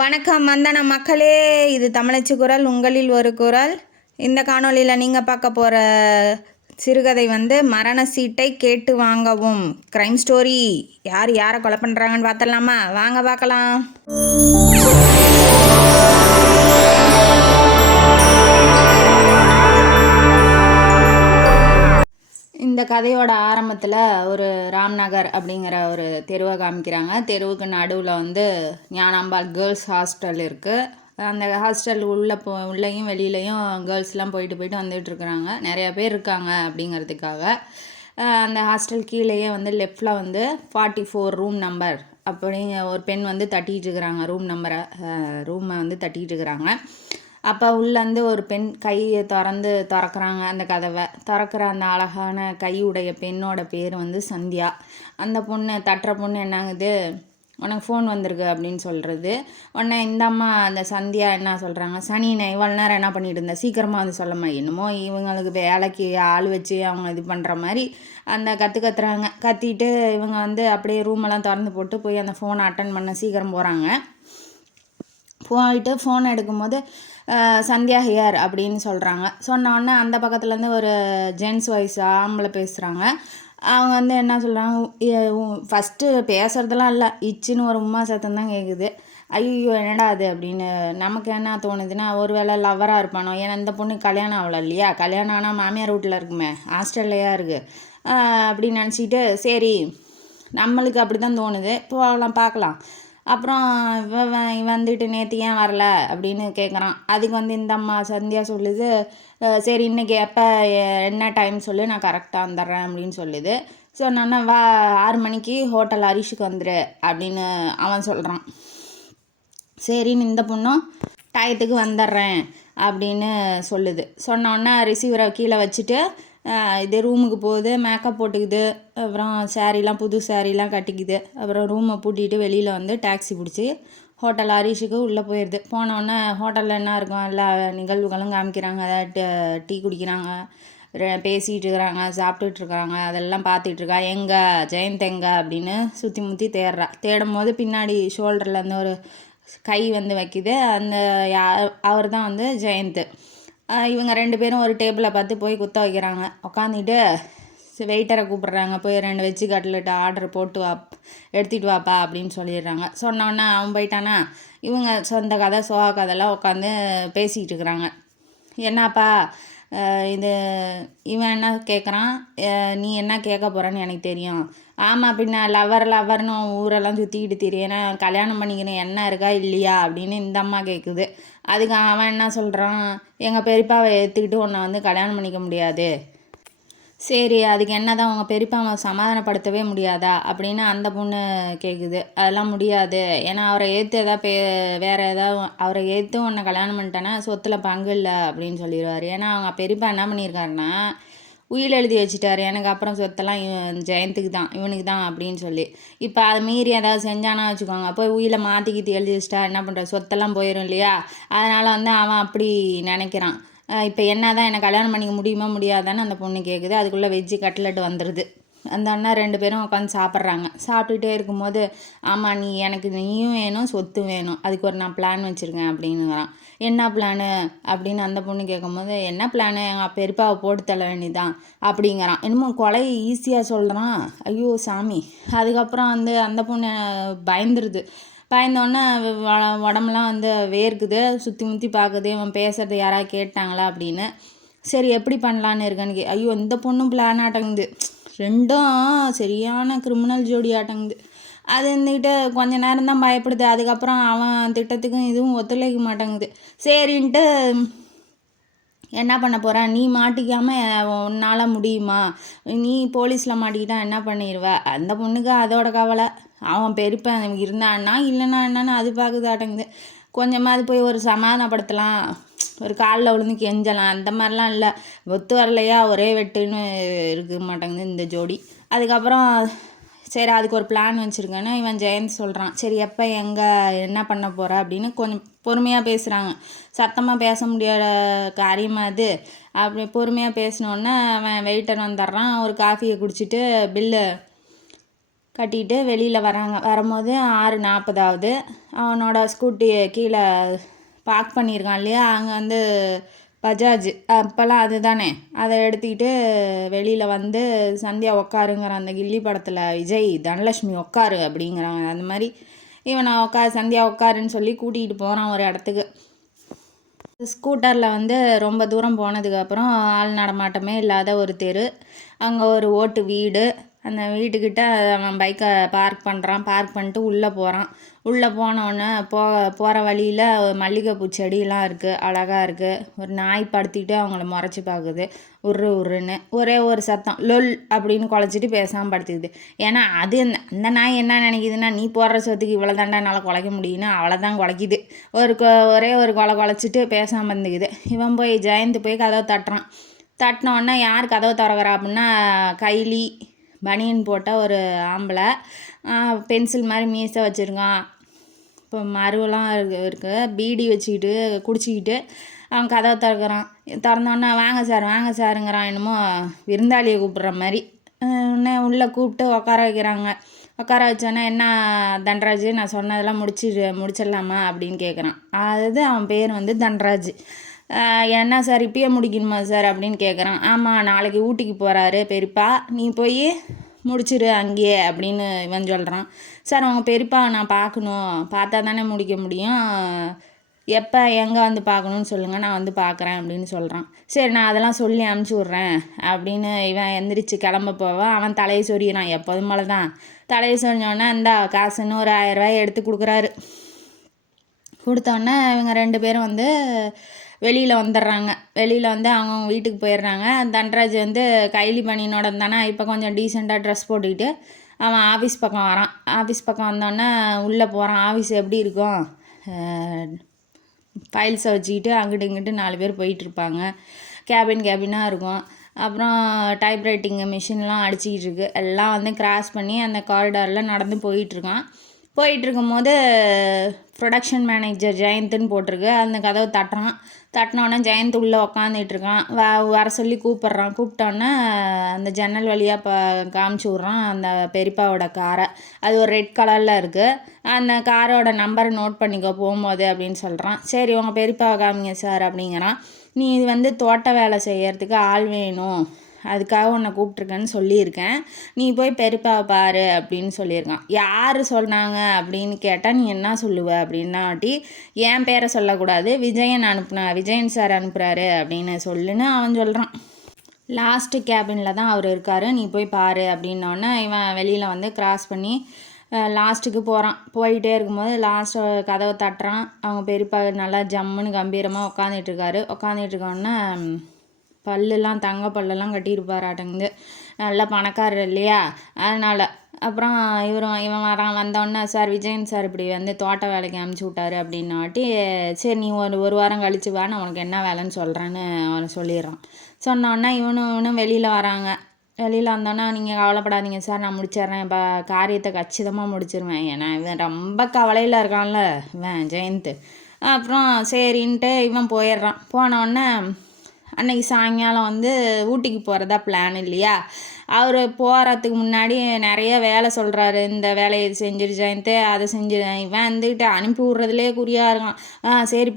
வணக்கம் வந்தன மக்களே, இது தமிழச்சி குரல், உங்களில் ஒரு குரல். இந்த காணொளியில் நீங்கள் பார்க்க போகிற சிறுகதை மரண சீட்டை கேட்டு வாங்கவும். Crime story. யார் யாரை கொலை பண்ணுறாங்கன்னு பார்த்துடலாமா? வாங்க பார்க்கலாம். இந்த கதையோட ஆரம்பத்தில் ஒரு ராம்நகர் அப்படிங்கிற ஒரு தெருவை காமிக்கிறாங்க. தெருவுக்கு நடுவில் ஞானாம்பாள் கேர்ள்ஸ் ஹாஸ்டல் இருக்குது. அந்த ஹாஸ்டல் உள்ளேயும் வெளியிலையும் கேர்ள்ஸ்லாம் போயிட்டு வந்துட்டுருக்குறாங்க. நிறையா பேர் இருக்காங்க அப்படிங்கிறதுக்காக. அந்த ஹாஸ்டல் கீழேயே லெஃப்டில் 44 ரூம் நம்பர் அப்படிங்கிற ஒரு பெண் தட்டிகிட்டு இருக்கிறாங்க. ரூமை தட்டிகிட்டு இருக்கிறாங்க. அப்போ உள்ளேருந்து ஒரு பெண் கையை திறக்கிறாங்க. அந்த கதவை திறக்கிற அந்த அழகான கையுடைய பெண்ணோட பேர் சந்தியா. அந்த பொண்ணு தட்டுற பொண்ணு என்னாகுது, உனக்கு ஃபோன் வந்திருக்கு அப்படின்னு சொல்கிறது. உடனே இந்த அம்மா அந்த சந்தியா என்ன சொல்கிறாங்க, சனினை இவ்வளோ நேரம் என்ன பண்ணிட்டு இருந்தேன், சீக்கிரமாக சொல்லமா. என்னமோ இவங்களுக்கு வேலைக்கு ஆள் வச்சு அவங்க இது பண்ணுற மாதிரி அந்த கற்றுறாங்க. கத்திட்டு இவங்க அப்படியே ரூமெல்லாம் திறந்து போட்டு போய் அந்த ஃபோனை அட்டன் பண்ண சீக்கிரம் போகிறாங்க. போயிட்டு ஃபோன் எடுக்கும்போது சந்தியா ஹியர் அப்படின்னு சொல்கிறாங்க. சொன்னோடனே அந்த பக்கத்துலேருந்து ஒரு ஜென்ஸ் வாய்ஸ் ஆம்பளை பேசுகிறாங்க. அவங்க என்ன சொல்கிறாங்க, ஃபஸ்ட்டு பேசுகிறதுலாம் இல்லை, இச்சின்னு ஒரு உமா சத்தம் தான் கேட்குது. ஐயோ என்னடா அது அப்படின்னு நமக்கு என்ன தோணுதுன்னா, ஒரு வேளை லவ்வராக இருப்பானோ. ஏன்னா இந்த பொண்ணு கல்யாணம் ஆகலை இல்லையா, கல்யாணம் ஆனால் மாமியார் வீட்டில் இருக்குமே, ஹாஸ்டல்லையாக இருக்குது அப்படின்னு நினச்சிட்டு சரி நம்மளுக்கு அப்படி தான் தோணுது, போகலாம் பார்க்கலாம். அப்புறம் வந்துட்டு நேற்று ஏன் வரல அப்படின்னு கேட்குறான். அதுக்கு இந்த அம்மா சந்தியா சொல்லுது, சரி இன்றைக்கி எப்போ என்ன டைம் சொல்லு, நான் கரெக்டாக வந்துடுறேன் அப்படின்னு சொல்லுது. ஸோ நான் 6 மணிக்கு ஹோட்டல் ஹரிஷுக்கு வந்துடு அப்படின்னு அவன் சொல்கிறான். சரின்னு இந்த பொண்ணும் டயத்துக்கு வந்துடுறேன் அப்படின்னு சொல்லுது. சொன்னோன்னே ரிசீவரை கீழே வச்சுட்டு இது ரூமுக்கு போகுது, மேக்கப் போட்டுக்குது, அப்புறம் சாரீலாம் புது சாரீலாம் கட்டிக்குது. அப்புறம் ரூமை பூட்டிட்டு வெளியில் டாக்ஸி பிடிச்சி ஹோட்டல் ஹரிஷுக்கு உள்ளே போயிடுது. போனோடனே ஹோட்டலில் என்ன இருக்கும், எல்லா நிகழ்வுகளும் காமிக்கிறாங்க. டீ குடிக்கிறாங்க, பேசிகிட்டு இருக்கிறாங்க, சாப்பிட்டுட்ருக்குறாங்க. அதெல்லாம் பார்த்துட்ருக்கா. எங்கே ஜெயந்த் எங்கே அப்படின்னு சுற்றி முற்றி தேடும் போது பின்னாடி ஷோல்டரில் ஒரு கை வைக்குது. அந்த அவர் தான் ஜெயந்த். இவங்க 2 பேரும் ஒரு டேபிளை பார்த்து போய் குத்த வைக்கிறாங்க. உட்காந்துட்டு வெயிட்டரை கூப்பிட்றாங்க, போய் 2 வெஜ்ஜு கட்லெட்டு ஆர்டர் போட்டு எடுத்துகிட்டு வாப்பா அப்படின்னு சொல்லிடுறாங்க. சொன்னோன்னே அவன் போயிட்டானா, இவங்க சொந்த கதை சோகா கதைலாம் உட்காந்து பேசிகிட்டு இருக்கிறாங்க. என்னப்பா இது இவன் என்ன கேட்குறான், நீ என்ன கேட்க போகிறான்னு எனக்கு தெரியும். ஆமாம், பின்ன லவர்னு ஊரெல்லாம் சுற்றிக்கிட்டு தெரியேன்னா கல்யாணம் பண்ணிக்கணும் என்ன இருக்கா இல்லையா அப்படின்னு இந்த அம்மா கேட்குது. அதுக்கு அவன் என்ன சொல்கிறான், எங்கள் பெரியப்பாவை ஏற்றுக்கிட்டு உன்னை கல்யாணம் பண்ணிக்க முடியாது. சரி அதுக்கு என்ன தான் உங்கள் பெரியப்பாவை சமாதானப்படுத்தவே முடியாதா அப்படின்னு அந்த பொண்ணு கேட்குது. அதெல்லாம் முடியாது, ஏன்னா அவரை ஏற்று வேறு ஏதாவது அவரை ஏற்று உன்னை கல்யாணம் பண்ணிட்டேன்னா சொத்தில் பங்கு இல்லை அப்படின்னு சொல்லிடுவார். ஏன்னா அவங்க பெரியப்பா என்ன பண்ணியிருக்காருன்னா உயில் எழுதி வச்சுட்டார், எனக்கு அப்புறம் சொத்தெல்லாம் ஜெயந்துக்கு தான், இவனுக்கு தான் அப்படின்னு சொல்லி. இப்போ அதை மீறி ஏதாவது செஞ்சானா வச்சுக்கோங்க, போய் உயிலை மாற்றிக்கிட்டு எழுதி வச்சுட்டா என்ன பண்ணுற, சொத்தெல்லாம் போயிடும் இல்லையா. அதனால் அவன் அப்படி நினைக்கிறான். இப்போ என்ன தான் என்னை கல்யாணம் பண்ணிக்க முடியுமா முடியாதான்னு அந்த பொண்ணு கேட்குது. அதுக்குள்ளே வெஜ்ஜு கட்லெட் வந்துடுது. அந்த அண்ணா 2 பேரும் உட்காந்து சாப்பிட்றாங்க. சாப்பிட்டுட்டே இருக்கும்போது, ஆமாம் நீ எனக்கு நீயும் வேணும் சொத்தும் வேணும், அதுக்கு ஒரு நான் பிளான் வச்சுருக்கேன் அப்படின்னுங்கிறான். என்ன பிளானு அப்படின்னு அந்த பொண்ணு கேட்கும்போது, என்ன பிளானு, எங்கள் பெரியப்பாவை போட்டு தள்ள வேண்டியதான் அப்படிங்கிறான். என்னமோ கொலை ஈஸியாக சொல்கிறான். ஐயோ சாமி. அதுக்கப்புறம் அந்த பொண்ணு பயந்துருது. பயந்தோடனே உடம்புலாம் வேர்க்குது, சுற்றி முற்றி பார்க்குது, இவன் பேசுகிறது யாராவது கேட்டாங்களா அப்படின்னு. சரி எப்படி பண்ணலான்னு இருக்கேன்னு ஐயோ இந்த பொண்ணும் பிளான் ஆட்டங்குது. 2ம் சரியான கிரிமினல் ஜோடி ஆட்டங்குது. அது கொஞ்ச நேரம் தான் பயப்படுது. அதுக்கப்புறம் அவன் திட்டத்துக்கும் இதுவும் ஒத்துழைக்க மாட்டேங்குது. சரின்ட்டு என்ன பண்ண போகிற, நீ மாட்டிக்காமல் உன்னால் முடியுமா, நீ போலீஸில் மாட்டிக்கிட்டா என்ன பண்ணிடுவ. அந்த பொண்ணுக்கு அதோட கவலை. அவன் பெரியப்பன் இருந்தான்னா இல்லைன்னா என்னன்னு அது பார்க்குதாட்டங்குது. கொஞ்சமாவது போய் ஒரு சமாதானப்படுத்தலாம், ஒரு காலில் விழுந்து கெஞ்சலாம், அந்த மாதிரிலாம் இல்லை. ஒத்து வரலையா ஒரே வெட்டுன்னு இருக்க மாட்டேங்குது இந்த ஜோடி. அதுக்கப்புறம் சரி அதுக்கு ஒரு பிளான் வச்சுருக்கேன்னு இவன் ஜெயந்த் சொல்கிறான். சரி எப்போ எங்கே என்ன பண்ண போகிற அப்படின்னு கொஞ்சம் பொறுமையாக பேசுகிறாங்க. சத்தமாக பேச முடியாத காரியமாக அது. அப்படி பொறுமையாக பேசினோன்னே அவன் வெயிட்டர் வந்துடுறான். ஒரு காஃபியை குடிச்சிட்டு கட்டிட்டு வெளியில் வராங்க. வரும்போது 6:40 ஆகுது. அவனோட ஸ்கூட்டி கீழே பார்க் பண்ணியிருக்கான் இல்லையா, அங்கே வந்து பஜாஜ் அப்போல்லாம் அது தானே, அதை எடுத்துக்கிட்டு வெளியில் வந்து சந்தியா உக்காருங்கிற அந்த கில்லி படத்தில் விஜய் தனலட்சுமி உக்காரு அப்படிங்கிறாங்க. அந்த மாதிரி இவனை சந்தியா உக்காருன்னு சொல்லி கூட்டிகிட்டு போகிறான் ஒரு இடத்துக்கு. ஸ்கூட்டரில் வந்து ரொம்ப தூரம் போனதுக்கப்புறம் ஆள் நடமாட்டமே இல்லாத ஒரு தெரு, அங்கே ஒரு ஓட்டு வீடு. அந்த வீட்டுக்கிட்ட அவன் பைக்கை பார்க் பண்ணுறான். பார்க் பண்ணிட்டு உள்ளே போகிறான். உள்ளே போனோடனே போகிற வழியில் மல்லிகைப்பூ செடியெலாம் இருக்குது, அழகாக இருக்குது. ஒரு நாய் படுத்திட்டு அவங்கள முறைச்சி பார்க்குது, உருன்னு ஒரே ஒரு சத்தம், லொல் அப்படின்னு குலைச்சிட்டு பேசாமல் படுத்துக்குது. ஏன்னா அது அந்த நாய் என்ன நினைக்குதுன்னா, நீ போடுற சொத்துக்கு இவ்வளோ தாண்டா என்னால் குலைக்க முடியும்னு அவளை தான் குலைக்குது. ஒரே ஒரு குலைச்சிட்டு பேசாமல் இருந்துக்குது. இவன் போய் ஜெயந்த் போய் கதவை தட்டுறான். தட்டினோடனே யார் கதவை திறக்கிறா அப்படின்னா, கைலி பனியன் போட்ட ஒரு ஆம்பளை, பென்சில் மாதிரி மீசை வச்சுருக்கான், இப்போ மருவெல்லாம் இருக்குது, பீடி வச்சுக்கிட்டு குடிச்சிக்கிட்டு அவன் கதவை திறக்கிறான். திறந்தோடனே வாங்க சாருங்கிறான், என்னமோ விருந்தாளியை கூப்பிட்ற மாதிரி. உடனே உள்ளே கூப்பிட்டு உட்கார வைக்கிறாங்க. உட்கார வச்சோன்னே, என்ன தன்ராஜ், நான் சொன்னதெல்லாம் முடிச்சிடலாமா அப்படின்னு கேட்குறான். அதாவது அவன் பேர் வந்து தன்ராஜ். என்ன சார் இப்பயே முடிக்கணுமா சார் அப்படின்னு கேட்குறான். ஆமாம், நாளைக்கு ஊட்டிக்கு போகிறாரு பெரியப்பா, நீ போய் முடிச்சிரு அங்கேயே அப்படின்னு இவன் சொல்கிறான். சார் உங்கள் பெரியப்பா நான் பார்க்கணும், பார்த்தா தானே முடிக்க முடியும், எப்போ எங்கே வந்து பார்க்கணுன்னு சொல்லுங்கள், நான் வந்து பார்க்குறேன் அப்படின்னு சொல்கிறான். சரி, நான் அதெல்லாம் சொல்லி அனுப்பிச்சி விட்றேன் அப்படின்னு இவன் எந்திரிச்சு கிளம்ப போவான். அவன் தலையை சொறிகிறான், எப்போதும் போல தான். தலையை சொன்னோடனே இந்த காசுன்னு ஒரு 1000 ரூபாய் எடுத்து கொடுக்குறாரு. கொடுத்தோடனே இவங்க 2 பேரும் வந்து வெளியில் வந்துடுறாங்க. வெளியில் வந்து அவங்க வீட்டுக்கு போயிடுறாங்க. தன்ராஜ் வந்து கைலி பனியனோட தானே, இப்போ கொஞ்சம் டீசெண்டாக ட்ரெஸ் போட்டுக்கிட்டு அவன் ஆஃபீஸ் பக்கம் வரான். ஆஃபீஸ் பக்கம் வந்தோடனே உள்ளே போகிறான். ஆஃபீஸ் எப்படி இருக்கும், ஃபைல்ஸை வச்சுக்கிட்டு அங்கிட்டு இங்கிட்டு 4 பேர் போயிட்டுருப்பாங்க. கேபினாக இருக்கும். அப்புறம் டைப்ரைட்டிங் மிஷின்லாம் அடிச்சிக்கிட்டு இருக்கு. எல்லாம் வந்து கிராஸ் பண்ணி அந்த காரிடாரில் நடந்து போயிட்டுருக்கான். போயிட்டுருக்கும்போது ப்ரொடக்ஷன் மேனேஜர் ஜெயந்த்னு போட்டிருக்கு. அந்த கதவை தட்டினோடனே ஜெயந்த் உள்ளே உக்காந்துட்டுருக்கான். வர சொல்லி கூப்பிட்டோன்னே அந்த ஜன்னல் வழியாக காமிச்சு விட்றான் அந்த பெரியப்பாவோட காரை. அது ஒரு ரெட் கலரில் இருக்குது. அந்த காரோட நம்பரை நோட் பண்ணிக்கோ போகும்போது அப்படின்னு சொல்கிறான். சரி, உங்கள் பெரியப்பாவை காமிங்க சார் அப்படிங்கிறான். நீ வந்து தோட்ட வேலை செய்யறதுக்கு ஆள் வேணும், அதுக்காக உன்னை கூப்பிட்ருக்கேன்னு சொல்லியிருக்கேன், நீ போய் பெரியப்பாவை பாரு அப்படின்னு சொல்லியிருக்கான். யார் சொன்னாங்க அப்படின்னு கேட்டால் நீ என்ன சொல்லுவ அப்படின்னாட்டி, என் பேரை சொல்லக்கூடாது, விஜயன் சார் அனுப்புகிறாரு அப்படின்னு சொல்லுன்னு அவன் சொல்கிறான். லாஸ்ட்டு கேபினில் தான் அவர் இருக்கார், நீ போய் பாரு அப்படின்னோடனே இவன் வெளியில் வந்து கிராஸ் பண்ணி லாஸ்ட்டுக்கு போகிறான். போயிட்டே இருக்கும்போது லாஸ்ட்டு கதவை தட்டுறான். அவங்க பெரியப்பா நல்லா ஜம்முன்னு கம்பீரமாக உட்காந்துட்ருக்கோன்னே பல்லெல்லாம் தங்க பல்லெல்லாம் கட்டியிருப்பாராட்டங்குது. நல்லா பணக்காரர் இல்லையா, அதனால். அப்புறம் இவன் வந்தோடனே, சார் விஜயன் சார் இப்படி வந்து தோட்ட வேலைக்கு அனுப்பிச்சி விட்டாரு அப்படின்னாட்டி, சரி நீ ஒரு வாரம் கழிச்சு வா, நான் உனக்கு என்ன வேலைன்னு சொல்கிறேன்னு அவன் சொல்லிடுறான். சொன்னோன்னே இவனும் வெளியில் வராங்க. வெளியில் வந்தோன்னா, நீங்கள் கவலைப்படாதீங்க சார், நான் முடிச்சிட்றேன், இப்போ காரியத்தை கச்சிதமாக முடிச்சிருவேன். ஏன்னா இவன் ரொம்ப கவலையில் இருக்கான்ல இவன் ஜெயந்த். அப்புறம் சரின்ட்டு இவன் போயிடுறான். போனோடனே அன்றைக்கி சாயங்காலம் வந்து ஊட்டிக்கு போகிறதா பிளான் இல்லையா, அவர் போகிறதுக்கு முன்னாடி நிறைய வேலை சொல்கிறாரு. இந்த வேலையை செஞ்சிரு ஜெயந்த், அதை செஞ்சிரு. இவன் வந்துக்கிட்டு அனுப்பி விட்றதுலே குறியாக இருக்கான். சரி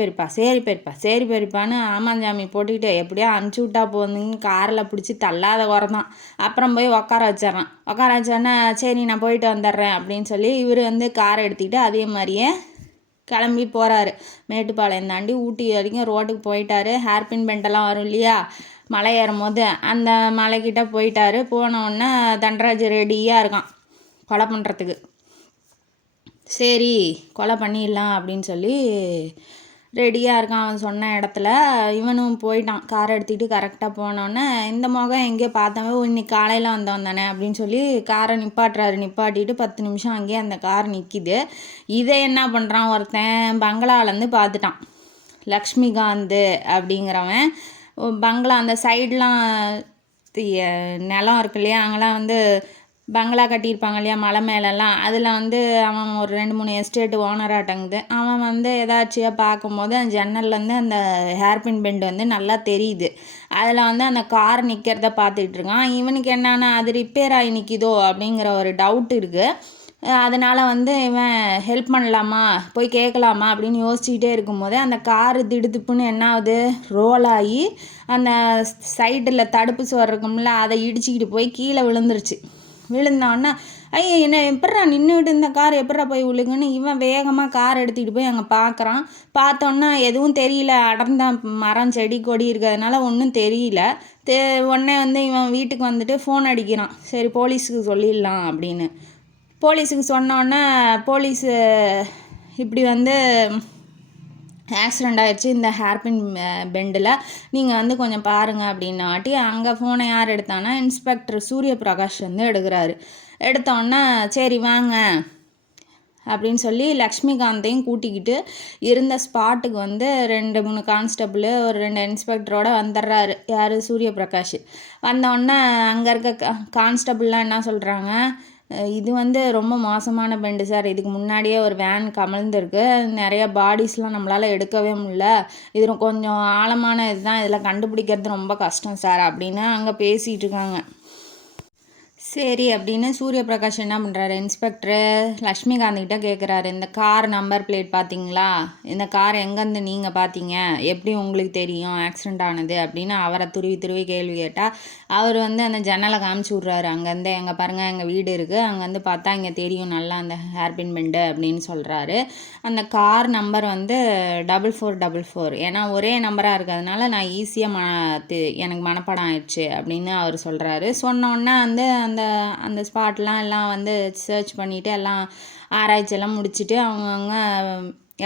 பெரியப்பான்னு ஆமாஞ்சாமி போட்டுக்கிட்டு எப்படியோ அனுப்பிச்சி விட்டா போகுதுன்னு காரில் பிடிச்சி தள்ளாத குறதான். அப்புறம் போய் உட்கார வச்சோன்னா சரி நான் போயிட்டு வந்துடுறேன் அப்படின்னு சொல்லி இவர் வந்து காரை எடுத்துக்கிட்டு அதே மாதிரியே கிளம்பி போகிறாரு. மேட்டுப்பாளையம் தாண்டி ஊட்டி வரைக்கும் ரோட்டுக்கு போயிட்டாரு. ஹேர்பின் பெண்டெல்லாம் வரும் இல்லையா, மலை ஏறும் போது அந்த மலைக்கிட்ட போயிட்டாரு. போனோடனே தன்ராஜ் ரெடியாக இருக்கான் கொலை பண்ணுறதுக்கு. சரி கொலை பண்ணிடலாம் அப்படின்னு சொல்லி ரெடியாக இருக்கான். அவன் சொன்ன இடத்துல இவனும் போயிட்டான். காரை எடுத்துக்கிட்டு கரெக்டாக போனோன்னே, இந்த முகம் எங்கேயோ பார்த்தவன், இன்னைக்கு காலையில் வந்தவன் தானே அப்படின்னு சொல்லி காரை நிப்பாட்டிட்டு 10 நிமிஷம் அங்கேயே அந்த கார் நிற்கிது. இதை என்ன பண்ணுறான், ஒருத்தன் பங்களாலேருந்து பார்த்துட்டான். லக்ஷ்மிகாந்த் அப்படிங்கிறவன் பங்களா அந்த சைட்லாம் நிலம் இருக்கு இல்லையா, அங்கெல்லாம் வந்து பங்களா கட்டியிருப்பாங்க இல்லையா மலை மேலெல்லாம், அதில் வந்து அவன் ஒரு 2-3 எஸ்டேட் ஓனராட்டங்குது. அவன் வந்து எதாச்சியாக பார்க்கும்போது அந்த ஜன்னல்லேருந்து அந்த ஹேர்பின் பெண்டு வந்து நல்லா தெரியுது. அதில் வந்து அந்த கார் நிற்கிறத பார்த்துட்டு இருக்கான். இவனுக்கு என்னன்னா அது ரிப்பேர் ஆகி நிற்கிதோ அப்படிங்கிற ஒரு டவுட் இருக்குது. அதனால் வந்து இவன் ஹெல்ப் பண்ணலாமா போய் கேட்கலாமா அப்படின்னு யோசிச்சுக்கிட்டே இருக்கும்போதே அந்த காரு திடுதுப்புன்னு என்ன ஆகுது, ரோல் ஆகி அந்த சைடில் தடுப்பு சுவர் இருக்கும்ல அதை இடிச்சிக்கிட்டு போய் கீழே விழுந்துருச்சு. விழுந்தோன்னா ஐயோ என்ன எப்பட்றா நின்றுக்கிட்டு இந்த கார் எப்பட்றா போய் விழுங்குன்னு இவன் வேகமாக கார் எடுத்துக்கிட்டு போய் அங்கே பார்க்குறான். பார்த்தோன்னா எதுவும் தெரியல, அடர்ந்த மரம் செடி கொடி இருக்கிறதுனால ஒன்றும் தெரியல. உடனே வந்து இவன் வீட்டுக்கு வந்துட்டு ஃபோன் அடிக்கிறான், சரி போலீஸுக்கு சொல்லிடலாம் அப்படின்னு. போலீஸுக்கு சொன்னோன்னே போலீஸு இப்படி வந்து ஆக்சிடெண்ட் ஆகிடுச்சு இந்த ஹேர்பின் பெண்டில், நீங்கள் வந்து கொஞ்சம் பாருங்கள் அப்படின்னாட்டி அங்கே ஃபோனை யார் எடுத்தானா இன்ஸ்பெக்டர் சூரியபிரகாஷ் வந்து எடுக்கிறாரு. எடுத்தோடனே சரி வாங்க அப்படின்னு சொல்லி லக்ஷ்மிகாந்தையும் கூட்டிக்கிட்டு இருந்த ஸ்பாட்டுக்கு வந்து 2-3 கான்ஸ்டபிள் ஒரு 2 இன்ஸ்பெக்டரோட வந்துடுறாரு யார் சூரியபிரகாஷ். வந்தோடனே அங்கே இருக்க கான்ஸ்டபிள்லாம் என்ன சொல்கிறாங்க, இது வந்து ரொம்ப மோசமான பெண்டு சார், இதுக்கு முன்னாடியே ஒரு வேன் கமழ்ந்துருக்கு, நிறைய பாடிஸ்லாம் நம்மளால் எடுக்கவே முடியல, இது கொஞ்சம் ஆழமான இதுதான், இதில் கண்டுபிடிக்கிறது ரொம்ப கஷ்டம் சார் அப்படின்னு அங்கே பேசிகிட்டு இருக்காங்க. சரி அப்படின்னு சூரியபிரகாஷ் என்ன பண்ணுறாரு, இன்ஸ்பெக்டரு லக்ஷ்மிகாந்த்கிட்ட கேட்குறாரு, இந்த கார் நம்பர் பிளேட் பார்த்தீங்களா, இந்த கார் எங்கேருந்து நீங்கள் பார்த்தீங்க, எப்படி உங்களுக்கு தெரியும் ஆக்சிடெண்ட் ஆனது அப்படின்னு அவரை துருவி கேள்வி கேட்டால் அவர் வந்து அந்த ஜன்னலை காமிச்சு விட்றாரு. அங்கேருந்து எங்கே பாருங்கள் எங்கள் வீடு இருக்குது, அங்கேருந்து பார்த்தா இங்கே தெரியும் நல்லா அந்த ஹேர்பின் பெண்டு அப்படின்னு சொல்கிறாரு. அந்த கார் நம்பர் வந்து 4444, ஏன்னா ஒரே நம்பராக இருக்கிறதுனால நான் ஈஸியாக எனக்கு மனப்பாடம் ஆயிடுச்சு அப்படின்னு அவர் சொல்கிறாரு. சொன்னோன்னே வந்து அந்த ஸ்பாட்லாம் எல்லாம் வந்து சர்ச் பண்ணிவிட்டு எல்லாம் ஆராய்ச்சியெல்லாம் முடிச்சுட்டு அவங்கவுங்க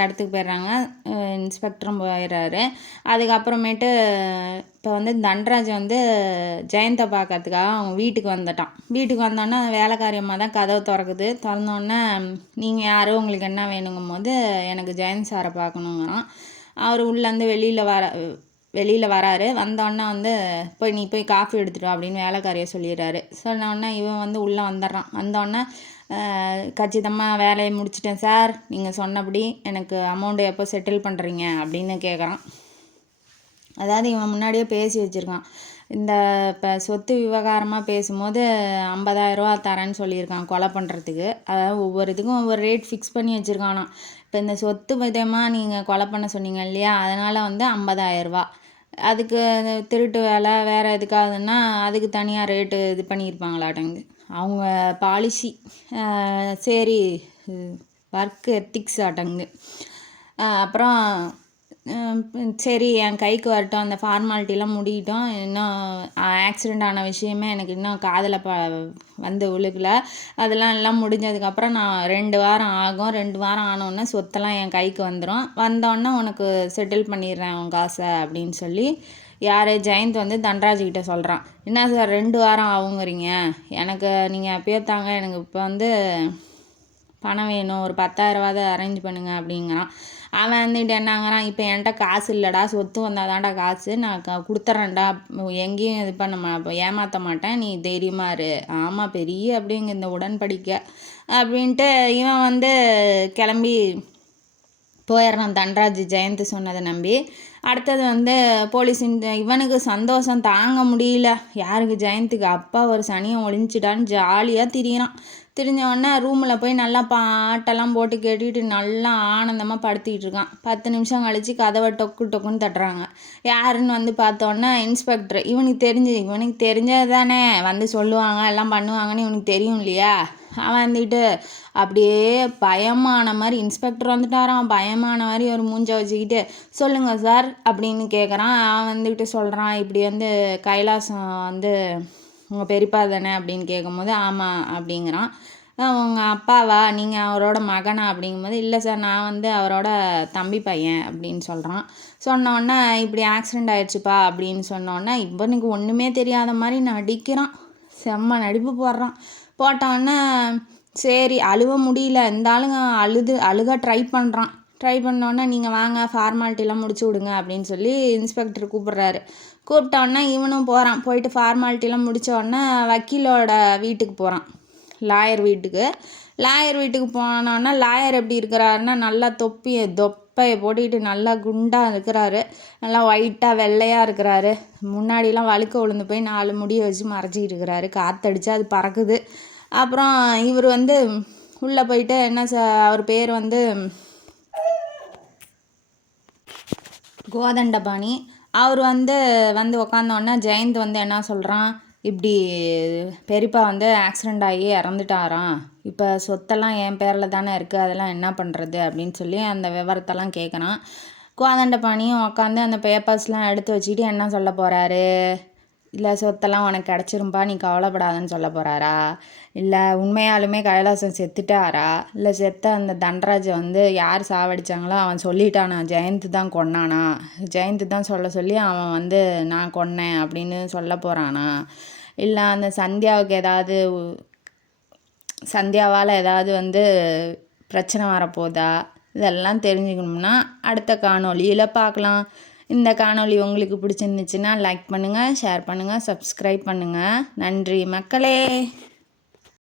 இடத்துக்கு போயிடுறாங்க. இன்ஸ்பெக்டரும் போயிடுறாரு. அதுக்கப்புறமேட்டு இப்போ வந்து தண்டராஜ் வந்து ஜெயந்தை பார்க்கறதுக்காக அவங்க வீட்டுக்கு வந்துட்டான். வீட்டுக்கு வந்தோன்னே வேலைக்காரியமாக தான் கதவை திறந்தோடனே நீங்கள் யார் உங்களுக்கு என்ன வேணுங்கும் போது எனக்கு ஜெயந்த் சாரை பார்க்கணுங்கிறான். அவர் உள்ளேருந்து வெளியில் வராரு. வந்தோடனே வந்து நீ போய் காஃபி எடுத்துட்டோம் அப்படின்னு வேலைக்காரியை சொல்லிடுறாரு. சொன்னோடனே இவன் வந்து உள்ளே வந்துடுறான். வந்தோடனே கச்சிதமாக வேலையை முடிச்சிட்டேன் சார், நீங்கள் சொன்னபடி எனக்கு அமௌண்ட்டு எப்போ செட்டில் பண்ணுறீங்க அப்படின்னு கேட்குறான். அதாவது இவன் முன்னாடியே பேசி வச்சுருக்கான். இந்த இப்போ சொத்து விவகாரமாக பேசும்போது 50,000 தரேன்னு சொல்லியிருக்கான் கொலை பண்ணுறதுக்கு. அதாவது ஒவ்வொரு இதுக்கும் ஒவ்வொரு ரேட் ஃபிக்ஸ் பண்ணி வச்சுருக்கானா. இப்போ இந்த சொத்து விதமாக நீங்கள் கொலை பண்ண சொன்னீங்க இல்லையா, அதனால் வந்து 50,000. அதுக்கு திருட்டு வேலை வேறு எதுக்காகுதுன்னா அதுக்கு தனியாக ரேட்டு இது பண்ணியிருப்பாங்களாட்டங்குது அவங்க பாலிசி. சரி ஒர்க் எத்திக்ஸ் ஆட்டங்குது. அப்புறம் சரி என் கைக்கு வரட்டும், அந்த ஃபார்மாலிட்டிலாம் முடியட்டும், இன்னும் ஆக்சிடெண்ட் ஆன விஷயமே எனக்கு இன்னும் காதில் வந்து விழுகல, அதெல்லாம் எல்லாம் முடிஞ்சதுக்கப்புறம் நான் 2 வாரம் ஆகும், 2 வாரம் ஆனோடனே சொத்தெல்லாம் என் கைக்கு வந்துடும், வந்தோடனே உனக்கு செட்டில் பண்ணிடுறேன் உன் காசை அப்படின்னு சொல்லி யார் ஜெயந்த் வந்து தண்டராஜ்கிட்ட சொல்கிறான். என்ன சார் 2 வாரம் ஆகுங்கிறீங்க, எனக்கு நீங்கள் அப்பயே தாங்க, எனக்கு இப்போ வந்து பணம் வேணும், ஒரு 10,000 அரேஞ்ச் பண்ணுங்க அப்படிங்கிறான். அவன் வந்துட்டு என்னங்கிறான், இப்போ என்கிட்ட காசு இல்லைடா, சொத்து வந்தால் தான்டா காசு, நான் கொடுத்துட்றேன்டா, எங்கேயும் இது பண்ண ஏமாற்ற மாட்டேன், நீ தைரியமாக இரு. ஆமாம் பெரிய அப்படிங்க இந்த உடன்படிக்கை அப்படின்ட்டு இவன் வந்து கிளம்பி போயிடுறான் தண்டராஜ் ஜெயந்த் சொன்னதை நம்பி. அடுத்தது வந்து போலீஸ் இவனுக்கு சந்தோஷம் தாங்க முடியல. யாருக்கு, ஜெயந்துக்கு. அப்பா ஒரு சனியை ஒழிஞ்சிட்டான்னு ஜாலியாக திரியிறான். திரிஞ்சவொடனே ரூமில் போய் நல்லா பாட்டெல்லாம் போட்டு கேட்டுக்கிட்டு நல்லா ஆனந்தமாக படுத்திக்கிட்டு இருக்கான். 10 நிமிஷம் கழித்து கதவை டொக்குன்னு தட்டுறாங்க. யாருன்னு வந்து பார்த்தோன்னா இன்ஸ்பெக்டர். இவனுக்கு தெரிஞ்சது தானே, வந்து சொல்லுவாங்க எல்லாம் பண்ணுவாங்கன்னு இவனுக்கு தெரியும் இல்லையா. அவன் வந்துட்டு அப்படியே பயமான மாதிரி, இன்ஸ்பெக்டர் வந்துட்டாரான், பயமான மாதிரி ஒரு மூஞ்சை வச்சுக்கிட்டு சொல்லுங்கள் சார் அப்படின்னு கேட்குறான். அவன் வந்துக்கிட்டு சொல்கிறான், இப்படி வந்து கைலாசம் வந்து உங்கள் பெரியப்பா தானே அப்படின்னு கேட்கும்போது ஆமாம் அப்படிங்கிறான். உங்கள் அப்பாவா, நீங்கள் அவரோட மகனா அப்படிங்கும்போது இல்லை சார் நான் வந்து அவரோட தம்பி பையன் அப்படின்னு சொல்கிறான். சொன்னோடனே இப்படி ஆக்சிடெண்ட் ஆயிடுச்சுப்பா அப்படின்னு சொன்னோடனே இவனுக்கு ஒன்றுமே தெரியாத மாதிரி நடிக்கிறான். செம்ம நடிப்பு போட்டோன்னே சரி அழுவ முடியல, இந்த அழுக ட்ரை பண்ணோன்னே நீங்கள் வாங்க ஃபார்மாலிட்டிலாம் முடிச்சு விடுங்க அப்படின்னு சொல்லி இன்ஸ்பெக்டர் கூப்பிட்றாரு. கூப்பிட்டோன்னே இவனும் போகிறான். போயிட்டு ஃபார்மாலிட்டிலாம் முடித்தோடனே வக்கீலோட வீட்டுக்கு போகிறான். லாயர் வீட்டுக்கு போனோன்னா லாயர் எப்படி இருக்கிறாருன்னா நல்லா தொப்பையை போட்டுக்கிட்டு நல்லா குண்டாக இருக்கிறாரு, நல்லா ஒயிட்டாக வெள்ளையாக இருக்கிறாரு. முன்னாடிலாம் வழுக்க விழுந்து போய் 4 முடியை வச்சு மறைச்சிக்கிட்டு இருக்கிறாரு, காற்றடிச்சா அது பறக்குது. அப்புறம் இவர் வந்து உள்ளே போயிட்டு அவர் பேர் வந்து கோதண்டபாணி. அவர் வந்து உக்காந்தோடனே ஜெயந்த் வந்து என்ன சொல்கிறான், இப்படி பெரியப்பா வந்து ஆக்சிடெண்ட் ஆகி இறந்துட்டாராம், இப்போ சொத்தெல்லாம் என் பேரில் தானே இருக்குது, அதெல்லாம் என்ன பண்ணுறது அப்படின்னு சொல்லி அந்த விவரத்தெல்லாம் கேட்குறான். கோதண்டபாணியும் உட்காந்து அந்த பேப்பர்ஸ்லாம் எடுத்து வச்சுக்கிட்டு என்ன சொல்ல போகிறாரு, இல்லை சொத்தெல்லாம் உனக்கு கிடச்சிரும்பா நீ கவலைப்படாதன்னு சொல்ல போகிறாரா, இல்லை உண்மையாலுமே கைலாசம் செத்துட்டாரா, இல்லை செத்த அந்த தண்டராஜை வந்து யார் சாவடித்தாங்களோ அவன் சொல்லிட்டானா ஜெயந்த் தான் கொன்னானா, ஜெயந்த் தான் சொல்லி அவன் வந்து நான் கொன்னேன் அப்படின்னு சொல்ல போகிறானா, இல்லை அந்த சந்தியாவால் ஏதாவது வந்து பிரச்சனை வரப்போதா, இதெல்லாம் தெரிஞ்சுக்கணும்னா அடுத்த காணொளியில் பார்க்கலாம். இந்த காணொளி உங்களுக்கு பிடிச்சிருந்துச்சுன்னா லைக் பண்ணுங்கள், ஷேர் பண்ணுங்கள், சப்ஸ்கிரைப் பண்ணுங்கள். நன்றி மக்களே.